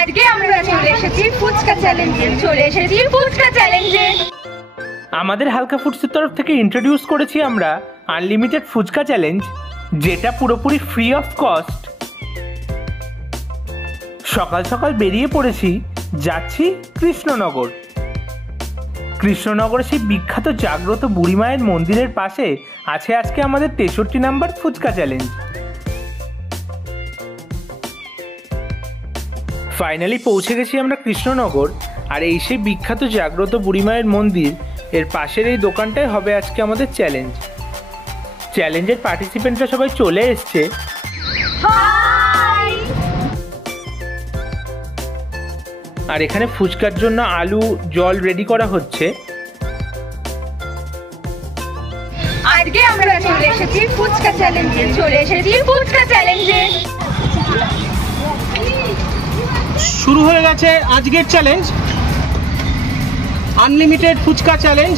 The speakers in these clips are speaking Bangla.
আজকে আমরা চলে এসেছি ফুচকা চ্যালেঞ্জে আমাদের হালকা ফুডসের তরফ থেকে ইন্ট্রোডিউস করেছি আমরা আনলিমিটেড ফুচকা চ্যালেঞ্জ, যেটা পুরোপুরি ফ্রি অফ কস্ট। সকাল সকাল বেরিয়ে পড়েছি, যাচ্ছি কৃষ্ণনগর। কৃষ্ণনগরে সেই বিখ্যাত জাগ্রত বুড়িমায়ের মন্দিরের পাশে আছে আজকে আমাদের 63 নাম্বার ফুচকা চ্যালেঞ্জ। ফাইনালি পৌঁছে গেছি আমরা কৃষ্ণনগর, আর এই সেই বিখ্যাত জাগ্রত বুড়িমায়ের মন্দির এর পাশের এই দোকানটাই হবে আজকে আমাদের চ্যালেঞ্জের পার্টিসিপেন্টরা সবাই চলে এসছে। আর এখানে ফুচকার জন্য আলু জল রেডি করা হচ্ছে। আজকে আমরা চলে এসেছি ফুচকা চ্যালেঞ্জে শুরু হয়ে গেছে আজকের challenge, unlimited fuchka challenge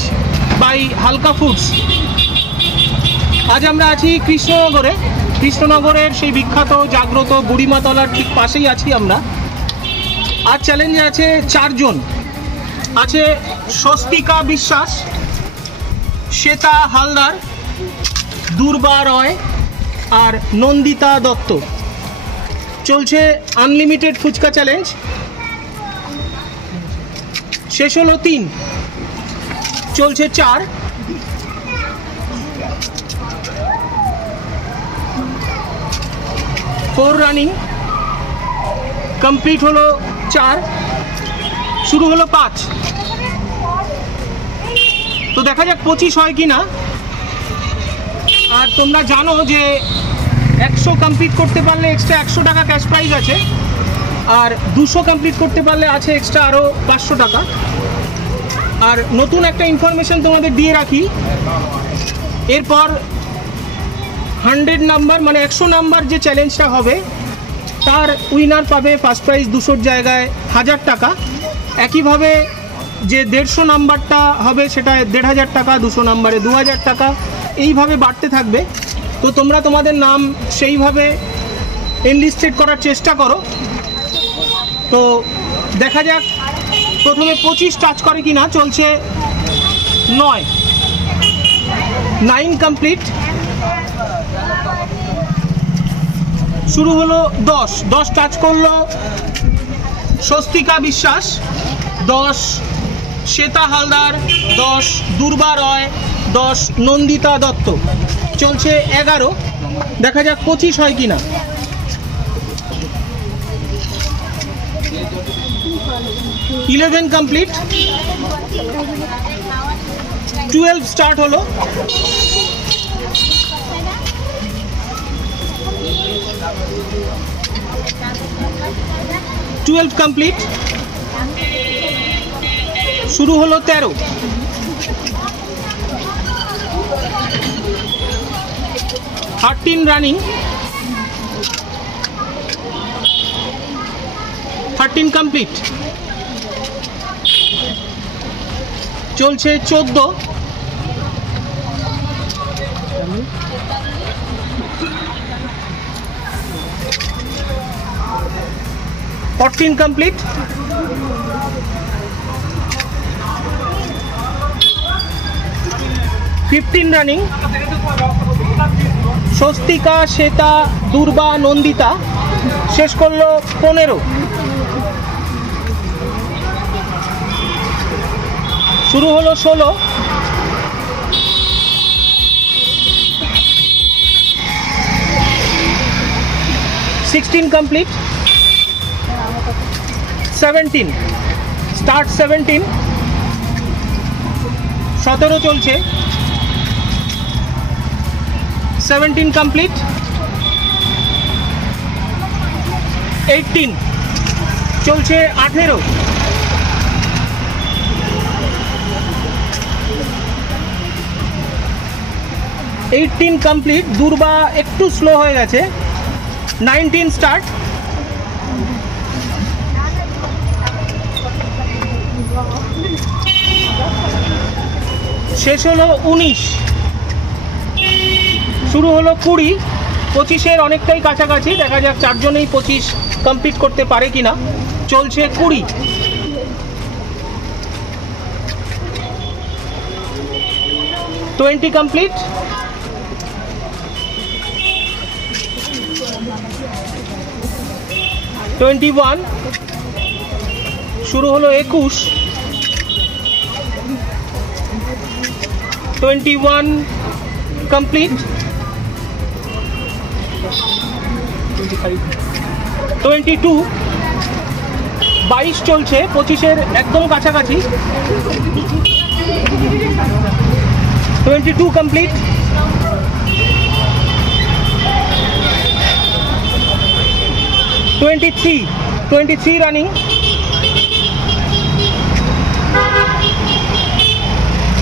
by Halka foods. আজ আমরা আছি কৃষ্ণনগরের সেই বিখ্যাত জাগ্রত বুড়িমাতলার ঠিক পাশেই আছি আমরা। আজ চ্যালেঞ্জে আছে 4 জন। আছে স্বস্তিকা বিশ্বাস, শ্বেতা হালদার, দুর্বা রয় আর নন্দিতা দত্ত। চলছে আনলিমিটেড ফুচকা চ্যালেঞ্জ। শেষ হলো 3, চলছে 4। রানিং কমপ্লিট হলো 4, শুরু হলো 5। তো দেখা যাক 25 হয় কি না। আর তোমরা জানো যে 100 কমপ্লিট করতে পারলে এক্সট্রা 100 টাকা ক্যাশ প্রাইজ আছে, আর 200 কমপ্লিট করতে পারলে আছে এক্সট্রা আরও 500 টাকা। আর নতুন একটা ইনফরমেশন তোমাদের দিয়ে রাখি, এরপর 100 নাম্বার মানে 100 নাম্বার যে চ্যালেঞ্জটা হবে তার উইনার পাবে ফার্স্ট প্রাইজ 200 জায়গায় 1000 টাকা। একইভাবে যে 150 নাম্বারটা হবে সেটা 1500 টাকা, 200 নাম্বারে 2000 টাকা, এইভাবে বাড়তে থাকবে। তো তোমরা তোমাদের নাম সেইভাবে এনলিস্টেড করার চেষ্টা করো। তো দেখা যাক প্রথমে 25 টাচ করে কি না। চলছে 9 কমপ্লিট, শুরু হলো 10 টাচ করলো স্বস্তিকা বিশ্বাস, 10 শ্বেতা হালদার, 10 দুর্বা রয়, 10 নন্দিতা দত্ত। চলছে 11, দেখা যাক 25 হয় কিনা। কমপ্লিট, 12 স্টার্ট হলো। কমপ্লিট, শুরু হলো 13। 13 রানিং, 13 কমপ্লিট, চলছে 14। 14 কমপ্লিট, 15 রানিং। স্বস্তিকা, শ্বেতা, দুর্বা, নন্দিতা শেষ করলো 15। শুরু হলো 16। 16 কমপ্লিট, 17 স্টার্ট, 17 17 চলছে, 17 কমপ্লিট, 18 চলছে, 18 কমপ্লিট। দুর্বা একটু স্লো হয়ে গেছে, 19 স্টার্ট, শেষ হলো 19, শুরু হলো 20। 25-এর অনেকটাই কাছাকাছি, দেখা যাক 4 জনেই 25 কমপ্লিট করতে পারে কিনা। চলছে 20, 20 কমপ্লিট, 21, শুরু হলো 21, 21 কমপ্লিট, 22, 22 চলছে, 25-এর একদম কাছাকাছি, 22 কমপ্লিট, 23 রানিং,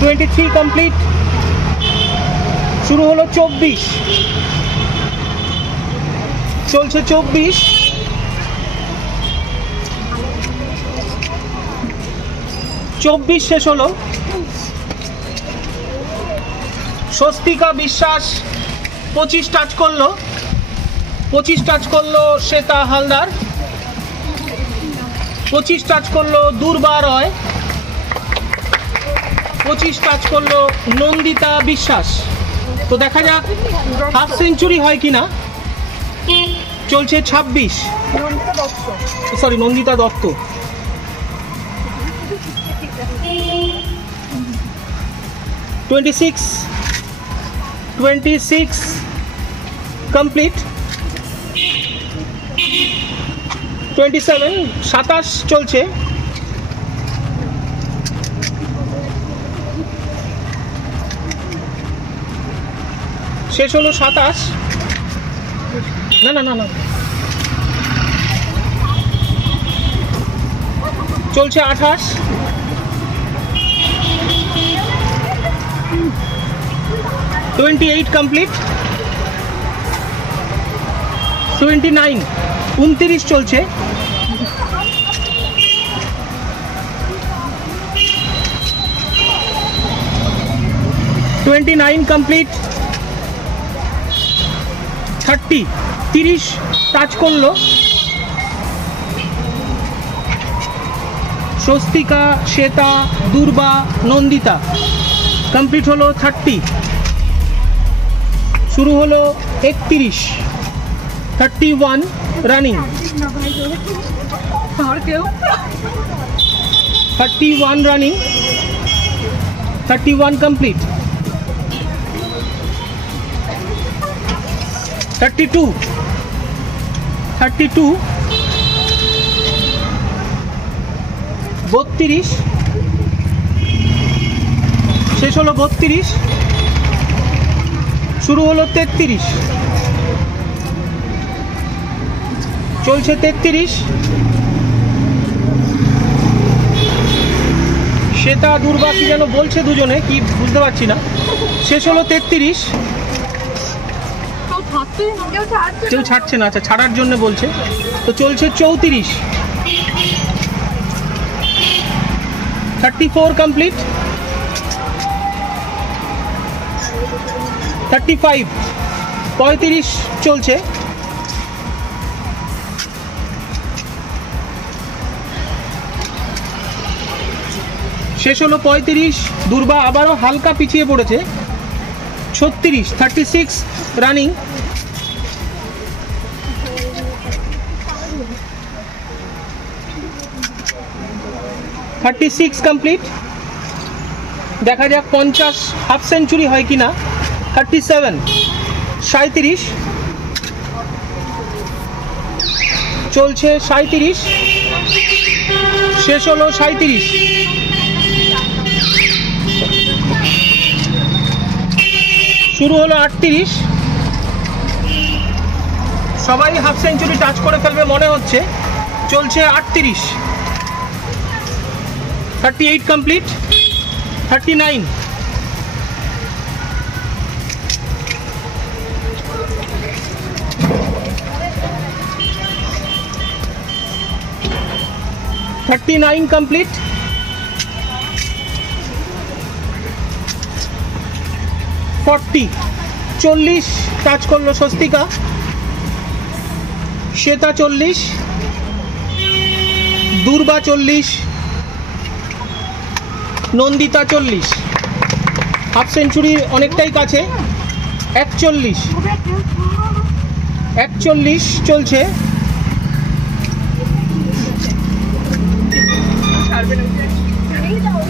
23 কমপ্লিট, শুরু হলো 24, চলছে 24, 24 শেষ হলো। স্বস্তিকা বিশ্বাস 25 টাচ করলো, 25 টাচ করলো শ্বেতা হালদার, 25 টাচ করলো দুর্বা রয়, 25 টাচ করলো নন্দিতা বিশ্বাস। তো দেখা যাক হাফ সেঞ্চুরি হয় কিনা। চলছে 26, সরি নন্দিতা দত্ত, 26 কমপ্লিট, 27 চলছে, শেষ হলো 27, না না না না, চলছে 28, 28 কমপ্লিট, 29, 29 চলছে, 29 কমপ্লিট, 30 টাচ করলো স্বস্তিকা, শ্বেতা, দুর্বা, নন্দিতা, কমপ্লিট হলো 30, শুরু হলো 31, 31 রানিং, 31 রানিং, 31 কমপ্লিট, 32, 32, 32, শেষ হলো 32, শুরু হলো 33, চলছে 33, শ্বেতা দুর্বা কি যেন বলছে দুজনে, কি বুঝতে পারছি না। শেষ হলো 33, কেউ ছাড়ছে না, আচ্ছা ছাড়ার জন্য বলছে। তো চলছে 34, 34 কমপ্লিট, 35, 35 চলছে, শেষ হলো 35, দুর্বা আবারও হালকা পিছিয়ে পড়েছে, 36, 36 রানিং, 36 কমপ্লিট, দেখা যাক 50 হাফ সেঞ্চুরি হয় কিনা। 37, 37 চলছে, 37 শেষ হলো 37, শুরু হলো 38, সবাই হাফ সেঞ্চুরি টাচ করে ফেলবে মনে হচ্ছে। চলছে 38, 38 কমপ্লিট, 39, 39 কমপ্লিট, 40, 40 টাচ করলো স্বস্তিকা, শ্বেতা 40, দূর্বা 40, নন্দিতা 40, হাফ সেঞ্চুরি অনেকটাই কাছে 41 চলছে।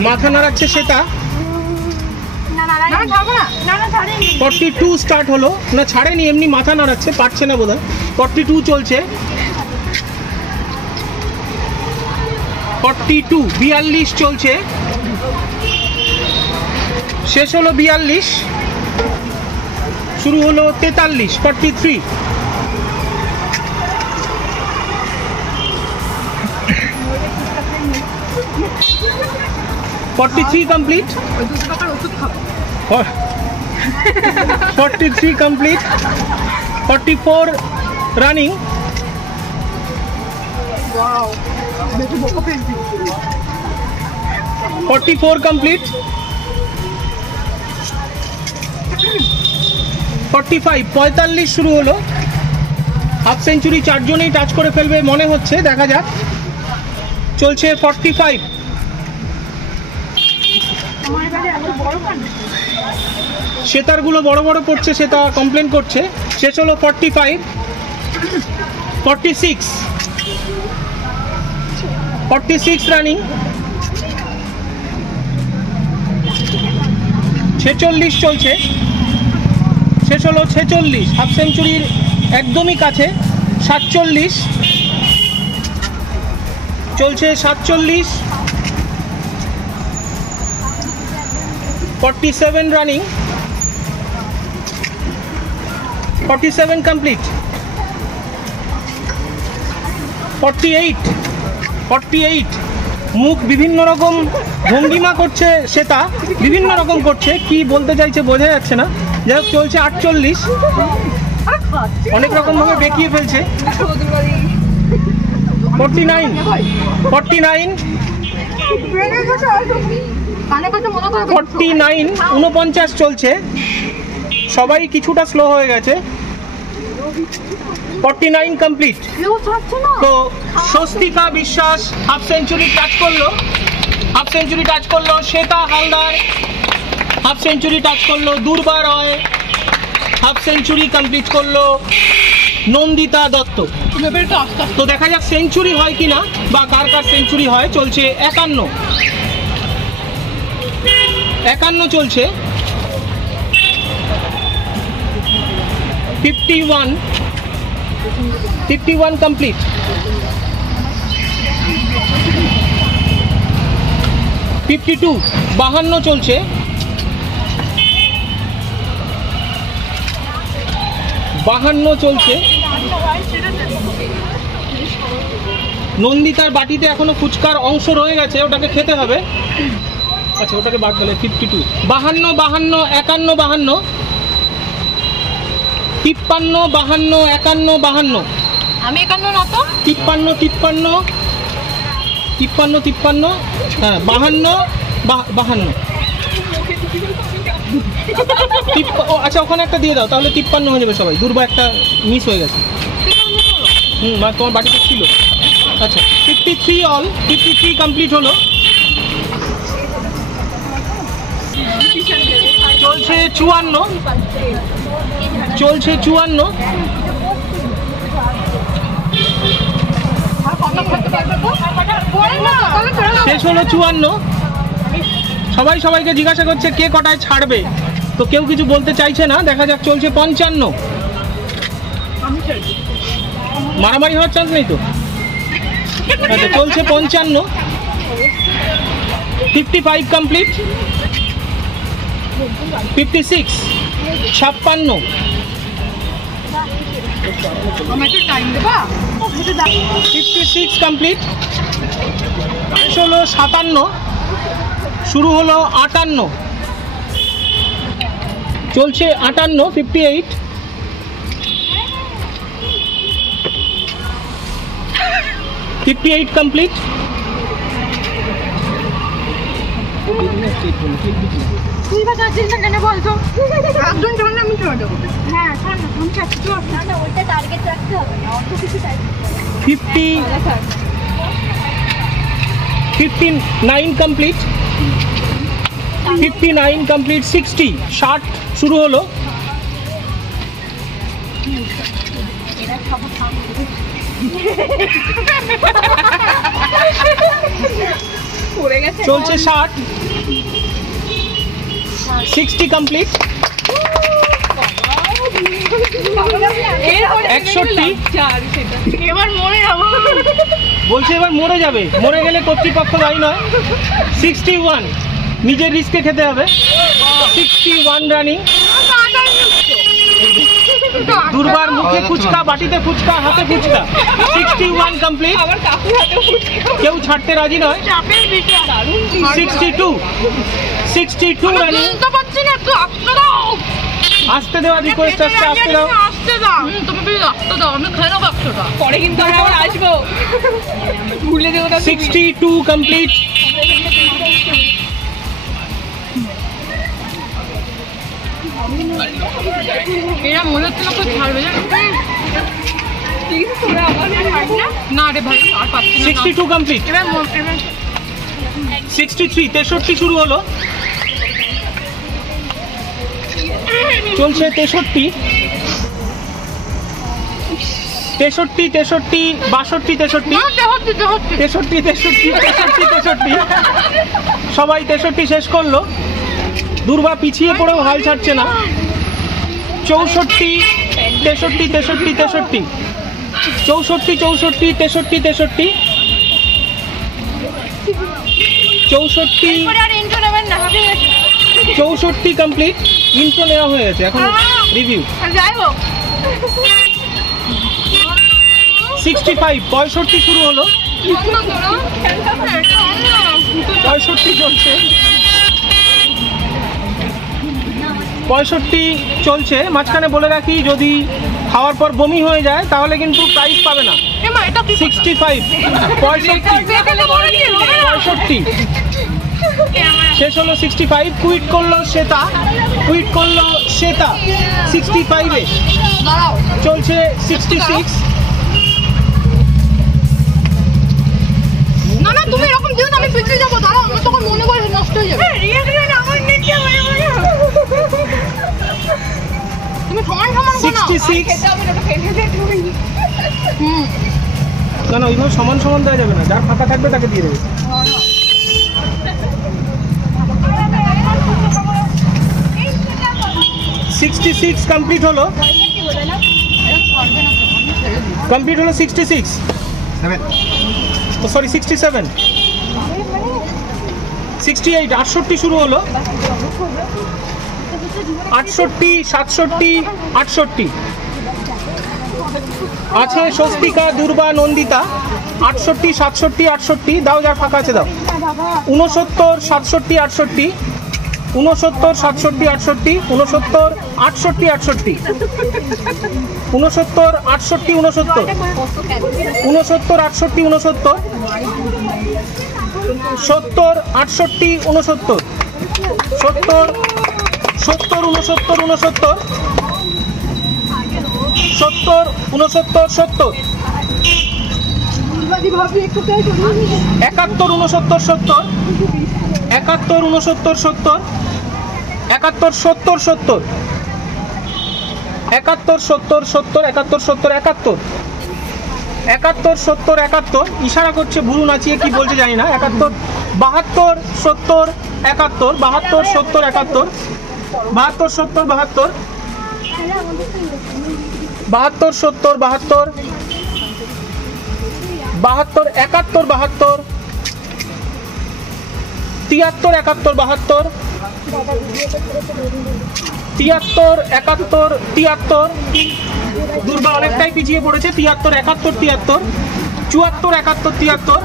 মাথা নাড়াচ্ছে সেটা। 42 স্টার্ট হলো, না ছাড়েনি, এমনি মাথা নাড়াচ্ছে, পারছে না বোধহয়। 42 চলছে। 42 চলছে, শেষ হলো 42, শুরু হলো 43, 43। 43 কমপ্লিট। 43 কমপ্লিট। 44 রানিং। 44 কমপ্লিট। 45 শুরু হলো। হাফ সেঞ্চুরি 4 জনেই টাচ করে ফেলবে মনে হচ্ছে, দেখা যাক। চলছে 45। সেতারগুলো বড় বড় পড়ছে, সেটা কমপ্লেন করছে। শেষ হলো 45। 46 রানিং। 46 চলছে, শেষ হলো 46। হাফ সেঞ্চুরির একদমই কাছে। 47 চলছে, 47। 47 রানিং। 47 কমপ্লিট। 48 মুখ বিভিন্ন রকম ভঙ্গিমা করছে, সেটা বিভিন্ন রকম করছে, কি বলতে চাইছে বোঝা যাচ্ছে না। যাই হোক, চলছে 48। অনেক রকম ভাবে বেঁকিয়ে ফেলছে। 49 49 চলছে, সবাই কিছুটা স্লো হয়ে গেছে। 49 কমপ্লিট। তো স্বস্তিকা বিশ্বাস হাফ সেঞ্চুরি টাচ করলো। Shweta Haldar half century touch করলো। দুর্বা রয় হাফ সেঞ্চুরি কমপ্লিট করলো। নন্দিতা দত্ত। তো দেখা যাক সেঞ্চুরি হয় কিনা, বা কার কার সেঞ্চুরি হয়। চলছে 51 চলছে। 51 কমপ্লিট। 52 চলছে। 52 চলছে। নন্দিতার বাটিতে এখনো ফুচকার অংশ রয়ে গেছে, ওটাকে খেতে হবে। আচ্ছা, ওটাকে বাদ দিলে 52। 52 51 52 53 52 51 আমি 51 না তো 53 হ্যাঁ 52 আচ্ছা, ওখানে একটা দিয়ে দাও, তাহলে 53 হয়ে যাবে সবাই। দুর্বা একটা মিস হয়ে গেছে। তোমার বাড়িতে ছিল। আচ্ছা, 53 কমপ্লিট হলো। চলছে 54। শেষ হলো 54। সবাই সবাইকে জিজ্ঞাসা করছে কে কটায় ছাড়বে, তো কেউ কিছু বলতে চাইছে না। দেখা যাক, চলছে 55। মারামারি হওয়ার চান্স নেই তো। আচ্ছা, চলছে 55। 55 কমপ্লিট। 56 56 কমপ্লিট। শেষ হলো 57। শুরু হলো 58। চলছে 58। 58 কমপ্লিট। তুই বা যাচ্ছিস না কেন বলতো? একজন চলে আমি চলে যাবো। হ্যাঁ, ছাড় না, তুমি চাচ্ছি তো না, ওইটা টার্গেট রাখতে হবে না, অত কিছু টার্গেট 50 59 কমপ্লিট, 59 কমপ্লিট, 60 শুরু হলো। চলছে 60, 60 কমপ্লিট, 61, এবার মরে যাবো। বলছে এবার মরে যাবে, মরে গেলে কর্তৃপক্ষ দায়ী নয়। 61 নিজের রিস্কে খেতে হবে। 61 রানিং। দুর্বার মুখে ফুচকা, বাটিতে ফুচকা, হাতে ফুচকা। 61 কমপ্লিট, কেউ ছাড়তে রাজি নয়। 62 রানিং। আসতে দেওয়া রিকোয়েস্ট আসছে, আসতে দাও। পরে কিন্তু আমরা আবার আসবো, ভুলে দেবো না। 62 কমপ্লিট, এরা মনে হচ্ছে না খুব ছাড়বে না রে ভাই, আর পাচ্ছি না। 62 কমপ্লিট, 63 63 শুরু হলো। চলছে 63, 63, 63, 62, 63, 63, সবাই 63 শেষ করলো। দুর্বা পিছিয়ে পড়েও হাল ছাড়ছে না। 64, 63, 63, 63, 64, 64, 63, 63, 64, 64 কমপ্লিট। ইন্ট্রো নেওয়া হয়ে গেছে, এখন রিভিউ। যাই হোক, 65, 65 শুরু হলো। 65 চলছে, 65 চলছে। মাঝখানে বলে রাখি, যদি খাওয়ার পর বমি হয়ে যায় তাহলে কিন্তু প্রাইজ পাবে না। 65, 65 শেষ হলো। 65 কুইট করলো শ্বেতা, 65-এ চলছে। 66, না না তুমি এরকম দিও না, আমি পিছিয়ে যাবো। দাঁড়াও, আমার তখন মনে করে নষ্ট হয়ে যাবে। তুমি সমান সমান 66, না না ওইভাবে সমান সমান দেওয়া যাবে না, যার ফাঁকা থাকবে তাকে দিয়ে দেবে। 66 কমপ্লিট হলো, 66, সরি 67, 68, 68 শুরু হলো। 68, 67, 68 আছে। স্বস্তিকা, দুর্বা, নন্দিতা। 68, 67, 68 দাও, যার ফাঁকা আছে দাও। 69, 67, 68, 69, 67, 68, 69, 68, 68, 69, 68, 69, 69, 68, 69, 70, 68, 69, 70, 70, 69, 69, 70, 69, 70, 71, 69, 70, 71, 69, 70, 71, 70, 70, 71, 70, 70, 71, 70, 71, 71, 70, 71 ইশারা করছে, ভুরু নাচিয়ে কি বলছে জানি না। 71, 72, 70, 71, 72, 70, 71, 72, 70, 72, 72, 70, 72, 72, 71, 72, 73, 71, 72, 73, 71, 73, দুর্বা অনেকটাই পিছিয়ে পড়েছে। 73, 71, 73, 74, 71,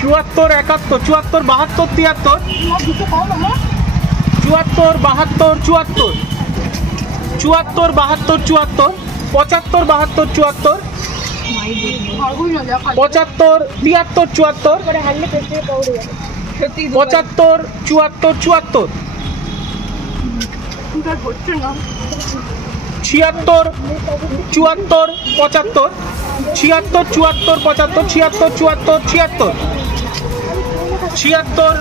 73, 74, 71, 74, 72, 73, 74, 72, 74, 74, 72, 74, 75, 72, 74, 75, 73, 74, 75, 74, 74, 76, 74, 75, 76, 74, 75, 76, 74, 76, 76,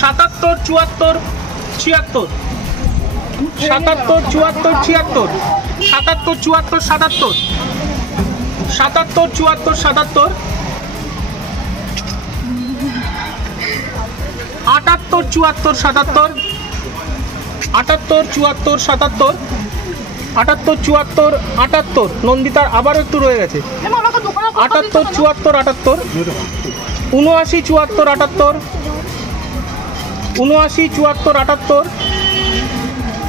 77, 74, 76, 77, 74, 76, 77, 74, 77, 77, 74, 77, 78, 74, 77, 78, 74, 77, 78, 74, 78, নন্দিতার আবারও একটু রয়ে গেছে। 78, 74, 78, 79, 74, 78, 79, 74,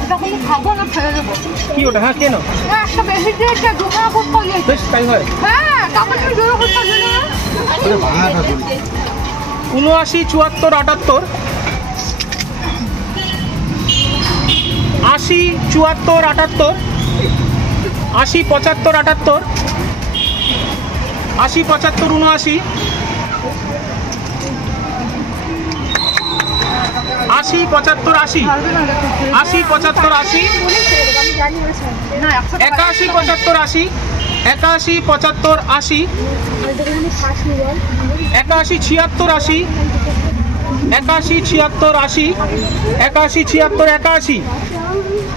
78, খাবো না, ফেলে দেবো। কি ওটা? হ্যাঁ, কেন? একটা বেশি দিয়েছে, দোকানে খুব খাইয়েছে। বেশ, তাই হয়। হ্যাঁ, তারপর তুমি জোরে খুব খাইয়ে না। 79, 74, 78, 80, 74, 78, 80, 75, 78, 80, 75, 79, 80, 75, 80, 80, 75, 80, 81, 75, 80, 81, 75, 80, 81, 76, 80, 81, 76, 80, 81, 76, 81, 81,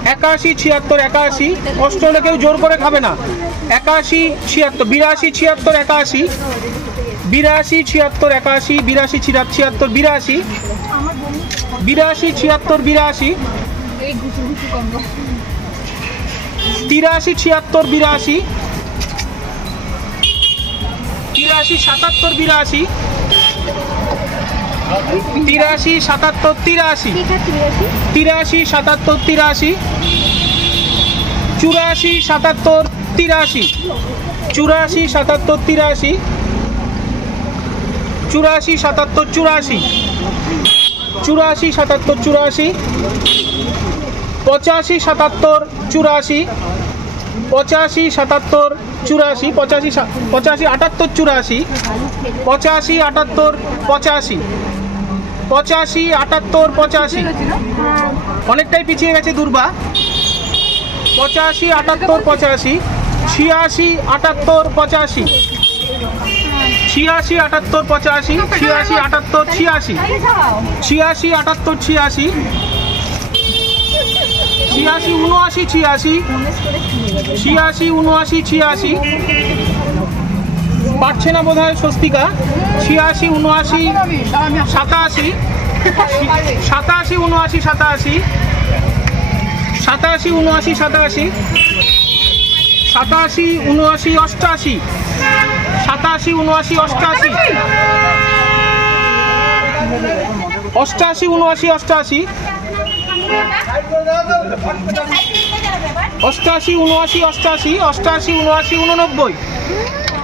76, 81, কষ্ট হলে কেউ জোর করে খাবে না। 81, 76, 82, 76, 81, 82, 76, 81, 82, 76, 82, 82, 76, 82, 83, 76, 82, 83, 77, 82, 83, 77, 83, 83, 77, 83, 84, 77, 83, 84, 77, 83, 84, 77, 84, 84, 77, 84, 85, 77, 84, 85, 77, 84, 85, 78, 84, 85, 78, 85, 85, 78, 85, অনেকটাই পিছিয়ে গেছে দুর্বা। 85, 78, 85, 86, 78, 85, 86, 78, 85, 86, 78, 86, 86, 78, 86, 86, 79, 86, 86, 79, 86, পারছে না বোধ হয় স্বস্তিকা। 86, 79, 87, 87, 79, 87, 87, 79, 87, 87, 79, 88, 87, 79, 88, 88, 79, 88, 88, 79, 88, 88, 79, 89,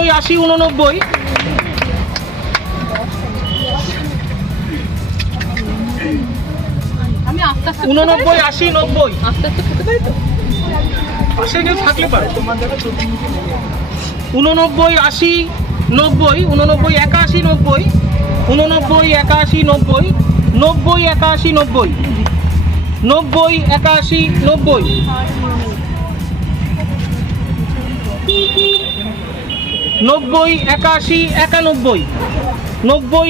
89, 80, 89, আমি আস্তে আস্তে 89, 80, 90, আস্তে আস্তে খেতে পারি তো। পাশে কেউ থাকলে পারে। 89, 80, 90, 89, 81, 90, 89, 81, 90, 90, 81, 90, 90, 81, 90, 90, 81, 91, 90, 81, 91, 90, 81, 91, 91,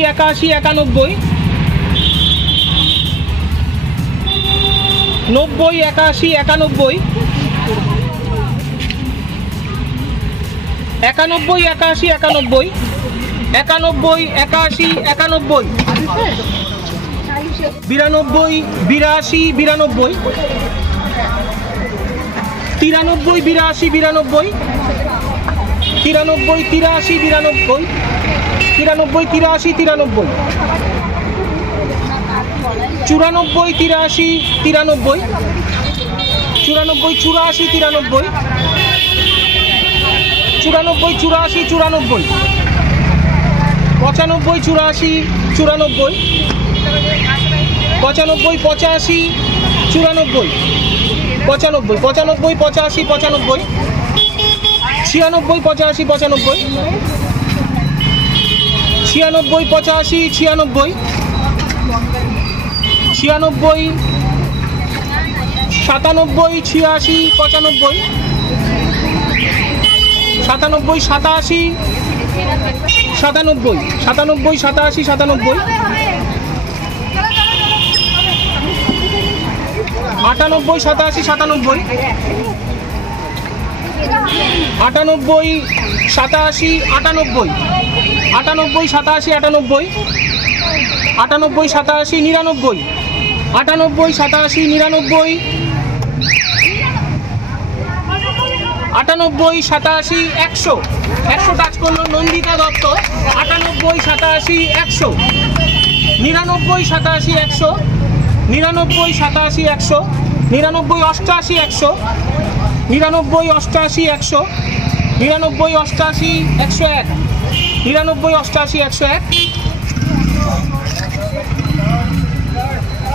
81, 91, 91, 81, 91, 92, 82, 92, 93, 82, 92, 93, 83, 92, 93, 83, 93, 94, 83, 93, 94, 84, 93, 94, 84, 94, 95, 84, 94, 95, 85, 94, 95, 95, 85, 95, 96, 85, 95, 96, 85, 96, 96, 97, 86, 95, 97, 87, 97, 97, 87, 97, 98, 87, 97, 98, 87, 98, 98, 87, 98, 98, 87, 99, 98, 87, 99, 98, 87, 100, 100 টাচ করলো নন্দিতা দত্ত, 98, 87, 100, 99, 87, 100, 99, 87, 100, 99, 88, 100, 99, 88, 100, 99, 88, 101, 99, 88, 101,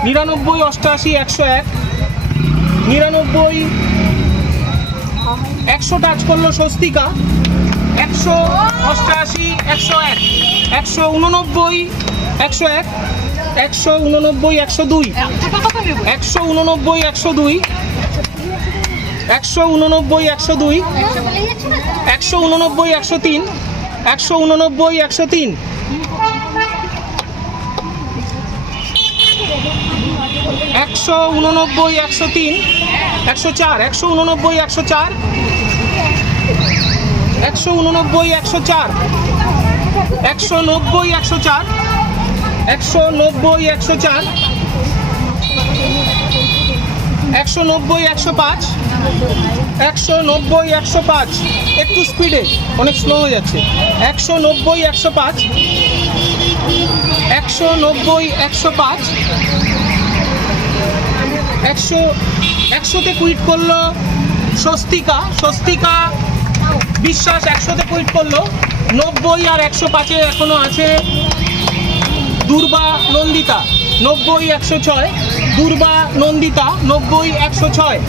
99, 88, 101, 99, 100 টাচ করলো স্বস্তিকা, 188, 101, 189, 101, 189, 102, 189, 102, 189, 102, 189, 103, 189, 103, 189, 103, 104, 189, 104, 189, 104, 190, 104, 190, 104, 190, 105, 190, 105, একটু স্পিডে, অনেক স্লো হয়ে যাচ্ছে, 190, 105, 190, 105, 100তে কুইট করলো স্বস্তিকা, স্বস্তিকা বিশ্বাস 100তে কুইট করলো, 90 আর 105-এ এখনো আছে দুর্বা নন্দিতা, 90, 106, দুর্বা নন্দিতা, 90, 106,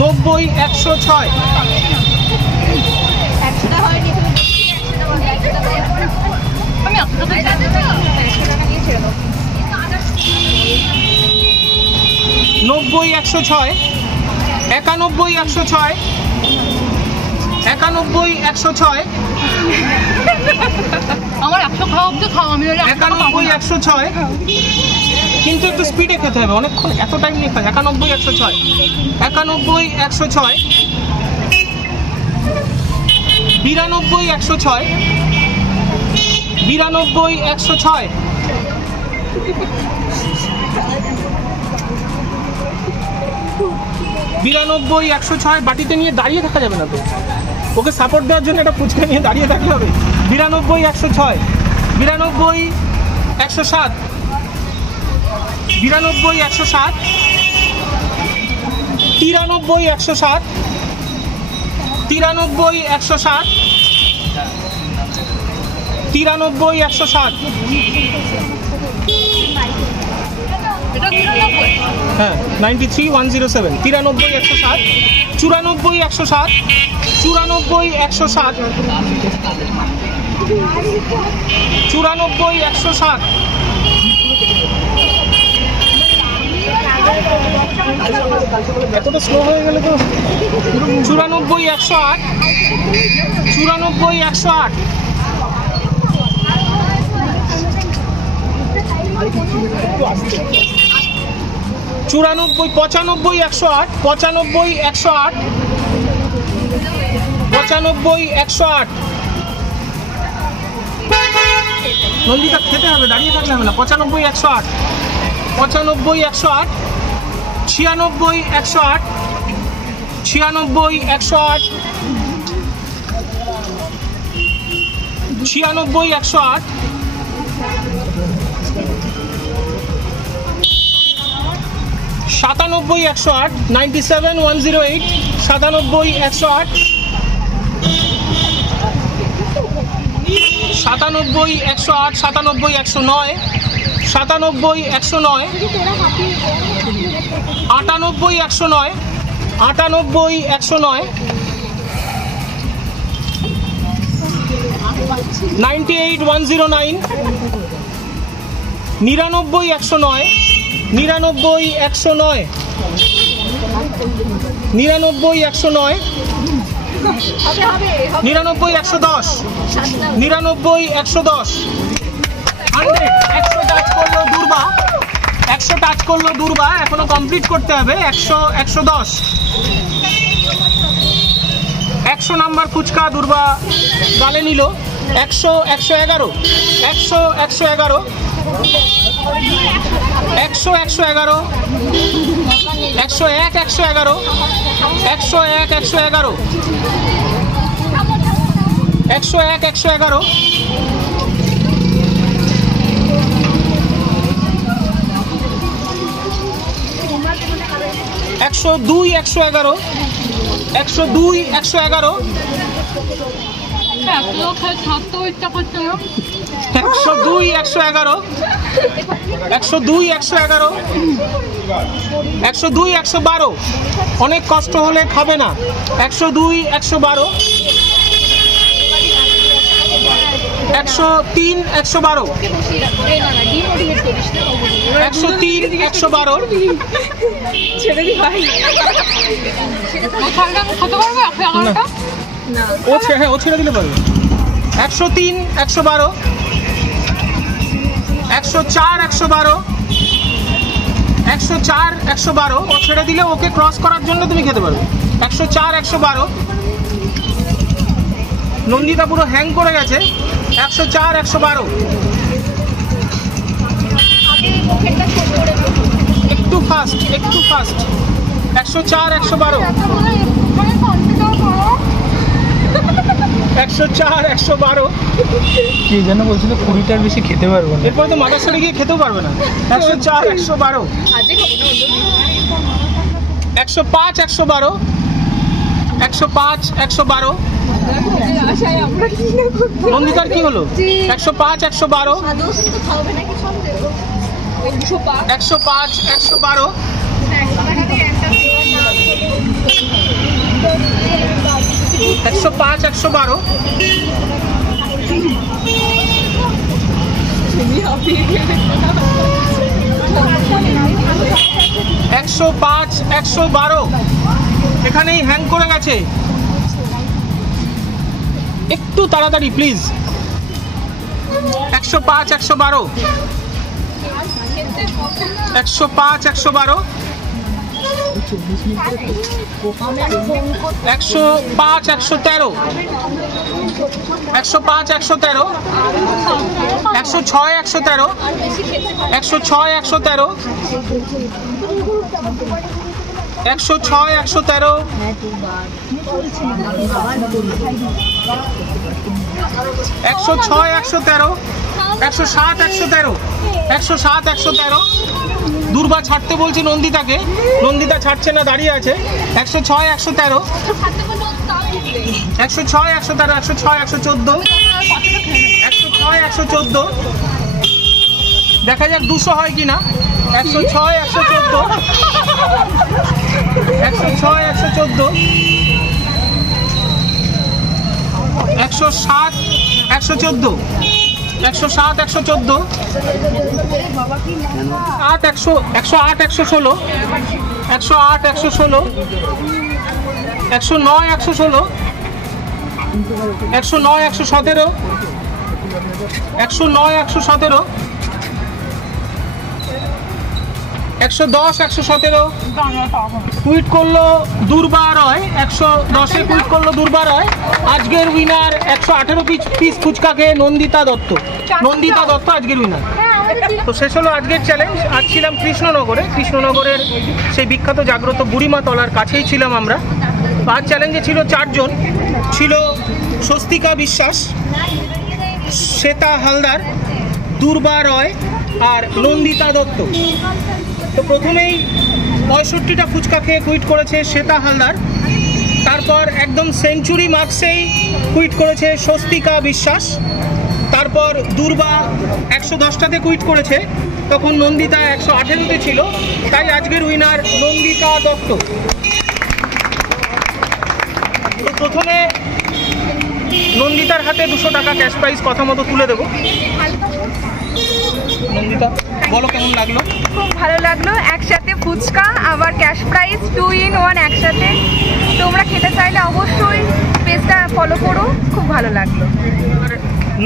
90, 106, আমি 90, 106, 91, 106, 91, 106, আমার 100 খাওয়া অব্দি খাও, আমি 91, 106, কিন্তু একটু স্পিডে খেতে হবে, অনেকক্ষণ এত টাইম নিয়ে খায়, 91, 106, 91, 106, 92, 106, 92, 106, 92, 106, বাটিতে নিয়ে দাঁড়িয়ে থাকা যাবে না তো, ওকে সাপোর্ট দেওয়ার জন্য একটা ফুচকা নিয়ে দাঁড়িয়ে থাকতে হবে, 92, 106, 92, 107, 92, 107, 93, 107, 93, 107, 93, 107, হ্যাঁ 93, 107, 93, 107, 94, 107, 94, 107, 94, 107, এতটা স্লো হয়ে গেলে তো, 94, 108, 94, 108, 94, 95, 108, 95, 108, 95, 108, নন্দিতা খেতে হবে, দাঁড়িয়ে থাকলে হবে না, 95, 108, 95, 108, 96, 108, 96, 108, 96, 108, 97, 108, 97, 108, 97, 108, 97, 108, 97, 109, 97, 109, 98, 109, 98, 109, 98, 109, 99, 109, 99, 109, 99, 109, 99, 110, 99, 110, 100, 100 টাচ করলো দুর্বা, 100 টাচ করলো দুর্বা, এখনো কমপ্লিট করতে হবে। 100, 110, 100 নাম্বার ফুচকা দুর্বা গালে নিল। 100, 111, 100, 111, 100, 111, 101, 111, 101, 111, 101, 111, 102, 111, 102, 111, 102, 111, 102, 111, 102, 112, অনেক কষ্ট হলে খাবে না। 102, 112, 103, 112, 103, 112, ছেড়ে দি ভাই কত করবে না ও ছেড়ে দিলে পারবে। 103, 112, 104, 112, 104, 112, ও ছেড়ে দিলে ওকে ক্রস করার জন্য তুমি খেতে পারবে। 104, 112, নন্দিতা পুরো হ্যাং করে গেছে। 104, 112, একটু ফাস্ট, একটু ফাস্ট। 104, 112, 104, 112, কি যেন বলছিল 20টার বেশি খেতে পারবো না। এরপরে তো মাদার সাথে গিয়ে খেতেও পারবে না। 104, 112, 105, 112, 105, 112, নন্দিতার কি হলো? 105, 112, 105, 112, 105, 112, 105, 112, এখানেই হ্যাং করে গেছে। একটু তাড়াতাড়ি প্লিজ। 105, 112, 105, 112, 105, 113, 105, 113, 106, 113, 106, 113, 106, 113, 106, 113, 107, 113, 107, 113, দুর্বা ছাড়তে বলছি নন্দিতাকে, নন্দিতা ছাড়ছে না, দাঁড়িয়ে আছে। 106, 113, 106, 113, 106, 114, 106, 114, দেখা যাক 200 হয় কিনা। 106, 114, 106, 114, 107, 114, 107, 114, 108, 116, 108, 116, 109, 116, 109, 117, 109, 117, 110, 117, কুইট করলো দুর্বা রয়। 110-এ কুইট করলো দুর্বা রয়। আজকের উইনার 118 পিস ফুচকাকে নন্দিতা দত্ত। নন্দিতা দত্ত আজকের উইনার। তো শেষ হলো আজকের চ্যালেঞ্জ। আজ ছিলাম কৃষ্ণনগরে, কৃষ্ণনগরের সেই বিখ্যাত জাগ্রত বুড়িমা তলার কাছেই ছিলাম আমরা। আজ চ্যালেঞ্জে ছিল 4 জন। ছিল স্বস্তিকা বিশ্বাস, শ্বেতা হালদার, দুর্বা রয় আর নন্দিতা দত্ত। তো প্রথমেই 65টা ফুচকা খেয়ে কুইট করেছে শ্বেতা হালদার। তারপর একদম সেঞ্চুরি মার্কসেই কুইট করেছে স্বস্তিকা বিশ্বাস। তারপর দুর্বা 110টাতে কুইট করেছে, তখন নন্দিতা 118তে ছিল। তাই আজকের উইনার নন্দিতা দত্ত। তো প্রথমে নন্দিতার হাতে 200 টাকা ক্যাশ প্রাইজ কথা মতো তুলে দেবো। নন্দিতা বলো কেমন লাগলো? খুব ভালো লাগলো, একসাথে ফুচকা আবার ক্যাশ প্রাইস 2 in 1 একসাথে। তোমরা খেতে চাইলে অবশ্যই পেজটা ফলো করো, খুব ভালো লাগলো।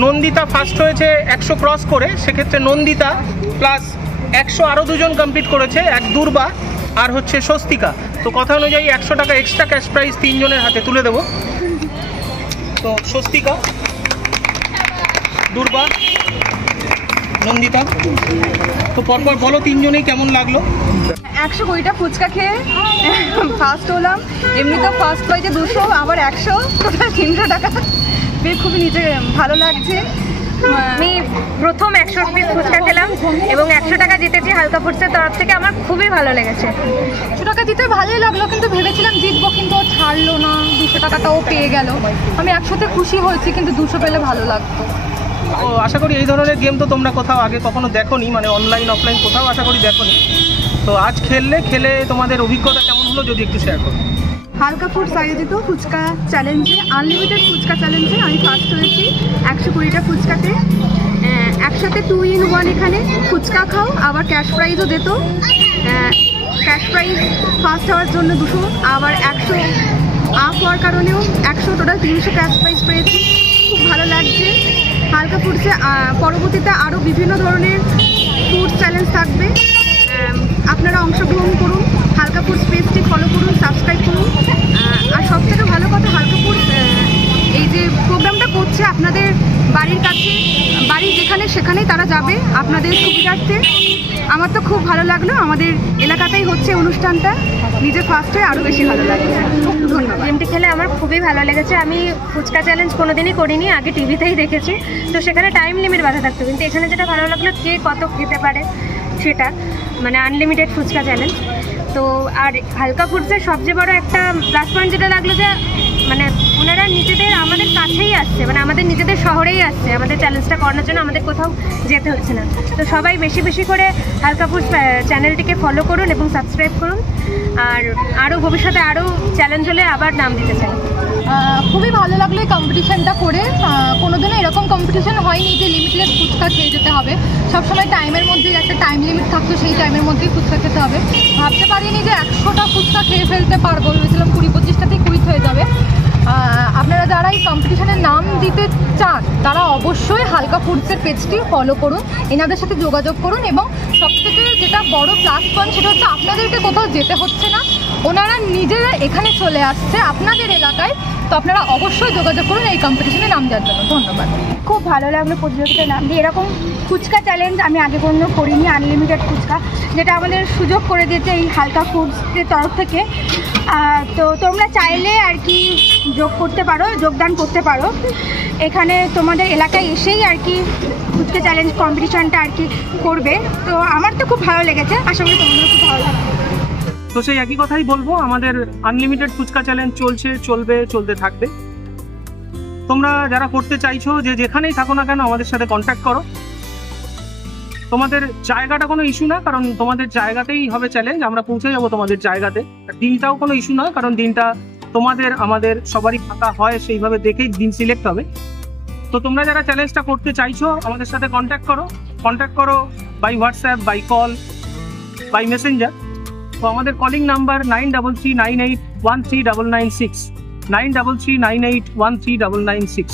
নন্দিতা ফার্স্ট হয়েছে 100 ক্রস করে, সেক্ষেত্রে নন্দিতা প্লাস 100 আরও দুজন কমপ্লিট করেছে, এক দুর্বা আর হচ্ছে স্বস্তিকা। তো কথা অনুযায়ী 100 টাকা এক্সট্রা ক্যাশ প্রাইজ 3 জনের হাতে তুলে দেবো। তো স্বস্তিকা, দুর্বা, নন্দিতা, তো পরপর বলো 3 জনেই কেমন লাগলো। 120টা ফুচকা খেয়ে ফার্স্ট হলাম। এমনি তো ফার্স্ট প্রাইজে 200 আবার 100, টোটাল 300 টাকা পেয়ে খুবই নিজে ভালো লাগছে। আমি প্রথম 100 পিস ফুচকা খেলাম এবং 100 টাকা জিতেছি হালকা ফুডসের তরফ থেকে। আমার খুবই ভালো লেগেছে। 100 টাকা দিতে ভালোই লাগলো, কিন্তু ভেবেছিলাম জিতবো, কিন্তু ও ছাড়লো না, 200 টাকাটাও পেয়ে গেল। আমি 100তে খুশি হয়েছি, কিন্তু 200 পেলে ভালো লাগতো। ও আশা করি এই ধরনের গেম তো তোমরা কোথাও আগে কখনো দেখোনি, মানে অনলাইন অফলাইন কোথাও আশা করি দেখোনি। তো আজ খেলে তোমাদের অভিজ্ঞতা কেমন হলো যদি একটু শেয়ার করো। হালকা ফুডস আয়োজিত ফুচকা চ্যালেঞ্জে, আনলিমিটেড ফুচকা চ্যালেঞ্জে আমি ফার্স্ট হয়েছি 120টা ফুচকাতে। একসাথে 2 in 1 এখানে ফুচকা খাও আবার ক্যাশ প্রাইজও দিত। ক্যাশ প্রাইজ ফার্স্ট হওয়ার জন্য 200, আবার 100 আপ হওয়ার কারণেও 100, টোটাল 300 ক্যাশ প্রাইজ পেয়েছি। খুব ভালো লাগছে। হালকা ফুডসে পরবর্তীতে আরও বিভিন্ন ধরনের ফুড চ্যালেঞ্জ থাকবে, আপনারা অংশগ্রহণ করুন। হালকা ফুডস পেজটি ফলো করুন, সাবস্ক্রাইব করুন। আর সব থেকে ভালো কথা, হালকা ফুডস এই যে প্রোগ্রামটা করছে আপনাদের বাড়ির কাছে, বাড়ি যেখানে সেখানেই তারা যাবে আপনাদের সুবিধার্থে। আমার তো খুব ভালো লাগলো, আমাদের এলাকাতেই হচ্ছে অনুষ্ঠানটা, নিজে ফার্স্ট হয়ে আরও বেশি ভালো লাগছে। ধন্যবাদ। গেমটি খেলে আমার খুবই ভালো লেগেছে। আমি ফুচকা চ্যালেঞ্জ কোনোদিনই করিনি, আগে টিভিতেই দেখেছি। তো সেখানে টাইম লিমিট বাধা থাকতো, কিন্তু এখানে যেটা ভালো লাগলো কে কত খেতে পারে সেটা, মানে আনলিমিটেড ফুচকা চ্যালেঞ্জ। তো আর হালকা ফুডসের সবচেয়ে বড় একটা প্লাস পয়েন্ট যেটা লাগলো যে মানে ওনারা নিজেদের আমাদের কাছেই আসছে, মানে আমাদের নিজেদের শহরেই আসছে আমাদের চ্যালেঞ্জটা করানোর জন্য, আমাদের কোথাও যেতে হচ্ছে না। তো সবাই বেশি বেশি করে হালকা ফুডস চ্যানেলটিকে ফলো করুন এবং সাবস্ক্রাইব করুন। আর আরও ভবিষ্যতে আরও চ্যালেঞ্জ হলে আবার নাম দিতে চাই। খুবই ভালো লাগলো এই কম্পিটিশানটা করে। কোনোদিনও এরকম কম্পিটিশান হয়নি যে লিমিটলেস ফুচকা খেয়ে যেতে হবে। সবসময় টাইমের মধ্যে একটা টাইম লিমিট থাকতো, সেই টাইমের মধ্যেই ফুচকা খেতে হবে। ভাবতে পারিনি যে 100টা ফুচকা খেয়ে ফেলতে পারবো, ভেবেছিলাম 20-25টাতেই কুইট হয়ে যাবে। আপনারা যারা এই কম্পিটিশানের নাম দিতে চান তারা অবশ্যই হালকা ফুডসের পেজটি ফলো করুন, এনাদের সাথে যোগাযোগ করুন। এবং সবথেকে যেটা বড় প্লাস পয়েন্ট সেটা হচ্ছে আপনাদেরকে কোথাও যেতে হচ্ছে না, ওনারা নিজেরা এখানে চলে আসছে আপনাদের এলাকায়। তো আপনারা অবশ্যই যোগাযোগ করুন এই কম্পিটিশনে নাম দেওয়ার জন্য। ধন্যবাদ। খুব ভালো লাগলো প্রতিযোগিতায় নাম দিয়ে। এরকম ফুচকা চ্যালেঞ্জ আমি আগে কোনো করিনি, আনলিমিটেড ফুচকা, যেটা আমাদের সুযোগ করে দিয়েছে এই হালকা ফুডসের তরফ থেকে। তো তোমরা চাইলে আর কি যোগদান করতে পারো এখানে তোমাদের এলাকায় এসেই আর কি ফুচকা চ্যালেঞ্জ কম্পিটিশানটা আর কি করবে। তো আমার তো খুব ভালো লেগেছে, আশা করি তোমাদেরও খুব ভালো লাগবে। তো সেই একই কথাই বলবো, আমাদের আনলিমিটেড ফুচকা চ্যালেঞ্জ চলতে থাকবে। তোমরা যারা করতে চাইছো যেখানেই থাকো না কেন আমাদের সাথে কন্ট্যাক্ট করো। তোমাদের জায়গাটা কোনো ইস্যু না, কারণ তোমাদের জায়গাতেই হবে চ্যালেঞ্জ, আমরা পৌঁছে যাবো তোমাদের জায়গাতে। দিনটাও কোনো ইস্যু না, কারণ দিনটা তোমাদের আমাদের সবারই ফাঁকা হয়, সেইভাবে দেখেই দিন সিলেক্ট হবে। তো তোমরা যারা চ্যালেঞ্জটা করতে চাইছো আমাদের সাথে কন্ট্যাক্ট করো by WhatsApp, by call, by Messenger. তো আমাদের কলিং নাম্বার 9339813996, 9339813996।